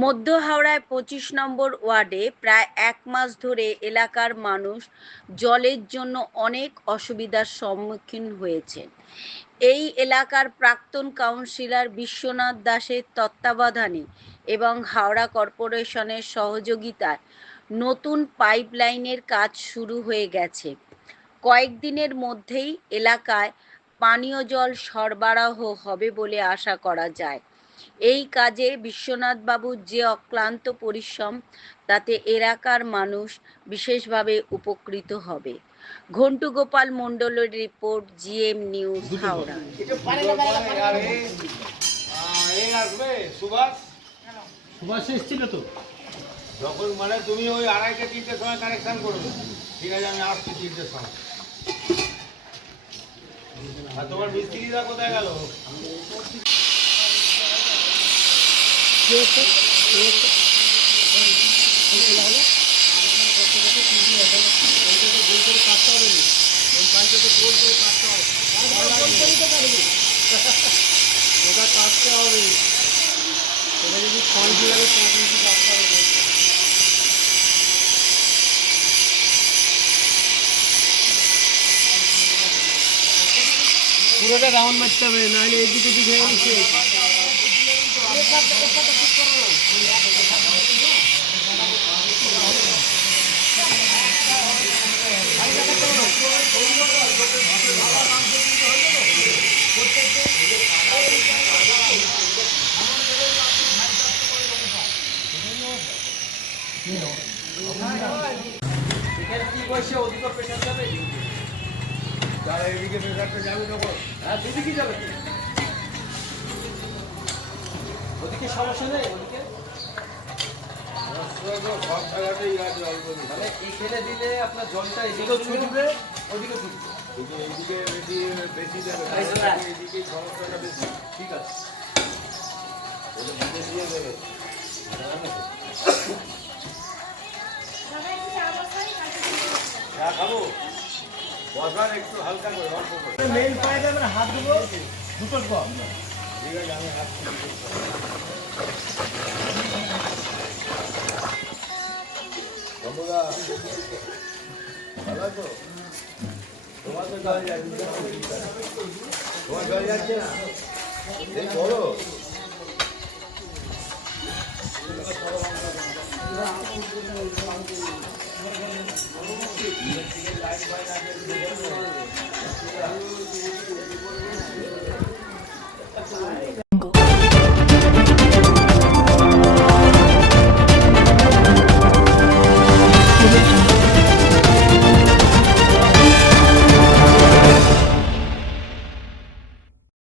মধ্য হাওড়ায় ২৫ নম্বর ওয়ার্ডে প্রায় ১ মাস ধরে এলাকার মানুষ জলের জন্য অনেক অসুবিধার সম্মুখীন হয়েছেন। এই এলাকার প্রাক্তন কাউন্সিলর বিশ্বনাথ দাসের তত্ত্বাবধানে এবং হাওড়া কর্পোরেশনের সহযোগিতায় নতুন পাইপলাইনের কাজ শুরু হয়ে গেছে। কয়েকদিনের মধ্যেই এলাকায় পানীয় জল সরবরাহ হবে বলে আশা করা যায়। এই কাজে বিশ্বনাথবাবুর যে অক্লান্ত পরিশ্রম, তাতে এলাকার মানুষ বিশেষভাবে উপকৃত হবে। ঘন্টু গোপাল মণ্ডলের report, GM news, Howrah. Subhash এসেছিল তো যখন মানে তুমি ওই 2:30-3টের সময় কানেকশন করবে, ঠিক আছে? আমি আসছি 3টের সময়। আর তোমার মিস্ত্রিরা কোথায় গেল? কাটতে হবে, ওটা যদি ফল দিয়ে যাবে কাটতে হবে। পুরোটা রাউন্ড মারতে হবে, নাহলে এদিকে দিকে হয়ে গেলে শেষ। এখানে কি বসে ওদিকে পেশার যাবে, তারা এদিকে পেশারটা যাবে তখন। হ্যাঁ দুদিকে যাবে, ওদিকে সমস্যা নেই। ওদিকে সব জায়গাতেই আছে অল্প মানে এইখানে দিলে আপনার জলটা এদিকেও ছুটবে, ওদিকে ছুটবে। এইদিকে বেশি দেবে, এদিকে সমস্যাটা বেশি। ঠিক আছে, ওটা দিকে দিয়ে দেবে। খাবো বসার একটু হালকা করে, অল্প করে। মেইন পাইপে আমরা হাত দেবো, দুটো কম। ঠিক আছে, আমি হাত ভালো আছো? তোমার তো জল যাচ্ছে, তোমার জল যাচ্ছে না, এই বলো। লাইট